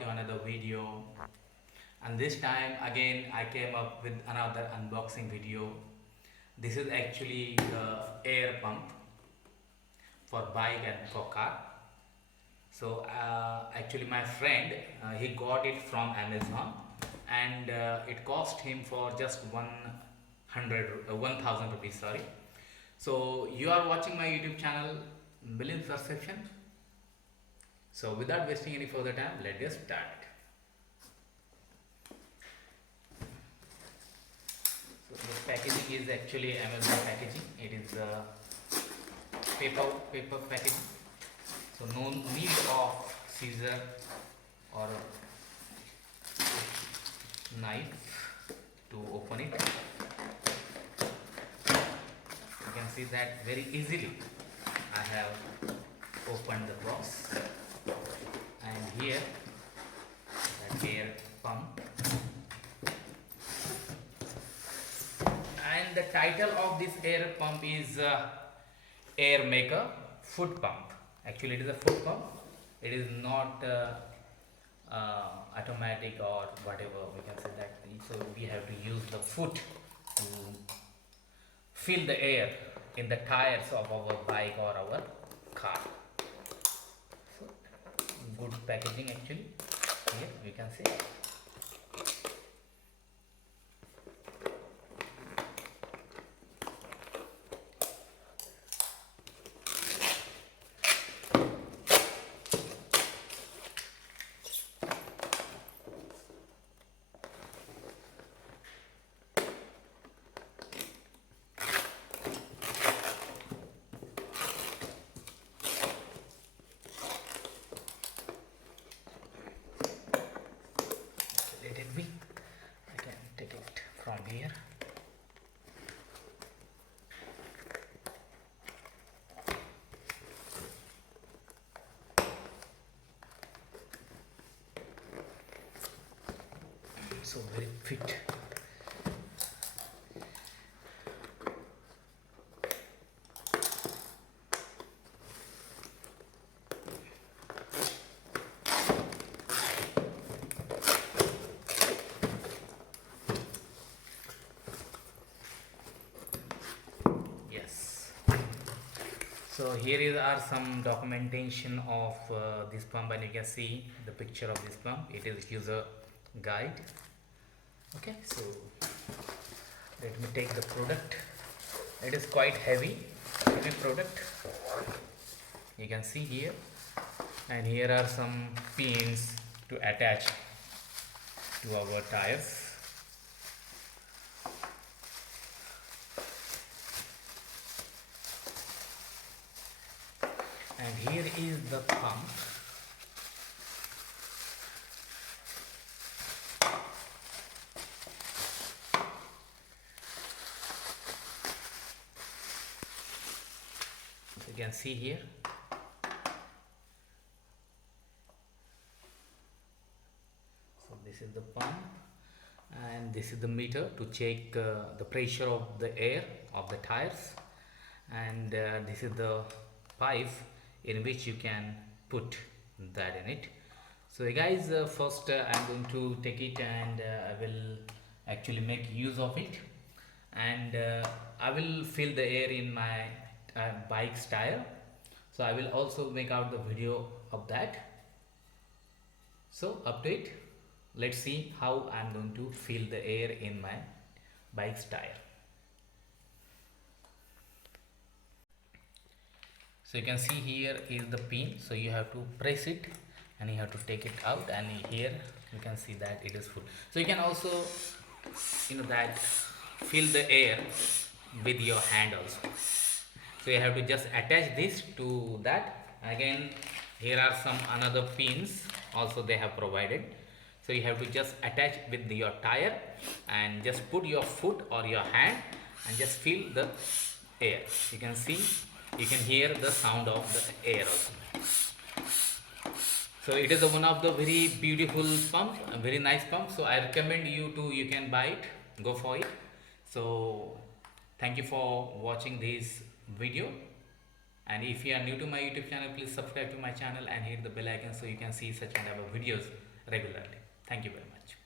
to another video, and this time again I came up with another unboxing video. This is actually the air pump for bike and for car. So actually my friend he got it from Amazon, and it cost him for just 1000 rupees, sorry. So you are watching my YouTube channel Millions Perception. So without wasting any further time, let's get started. So the packaging is actually Amazon packaging. It is paper packaging. So no need of scissor or knife to open it. You can see that very easily I have opened the box, and here that air pump, and the title of this air pump is Airmaker Footpump. Actually it is a foot pump. It is not automatic or whatever, we can say that. So we have to use the foot to fill the air in the tires of our bike or our car. So good packaging actually. Here we can see. Let it be. I can take it from here. So very fit. Yes. So here are some documentation of this pump, and you can see the picture of this pump. It is user guide. Okay, so let me take the product. It is quite heavy product. You can see here, and here are some pins to attach to our tires. And here is the pump. You can see here. So this is the pump, and this is the meter to check the pressure of the air of the tires, and this is the pipe in which you can put that in it. So guys, first I'm going to take it, and I will actually make use of it, and I will fill the air in my bike's tire. So I will also make out the video of that. So up to it. Let's see how I'm going to fill the air in my bike's tire. So you can see here is the pin, so you have to press it and you have to take it out, and here you can see that it is full. So you can also that fill the air with your hand also. So you have to just attach this to that. Again, here are some another pins also they have provided. So you have to just attach with your tire and just put your foot or your hand and just fill the air. You can see, you can hear the sound of the air also. So it is one of the very beautiful pump, a very nice pump. So I recommend you can buy it, go for it. So thank you for watching this video, and if you are new to my YouTube channel, please subscribe to my channel and hit the bell icon so you can see such kind of videos regularly. Thank you very much.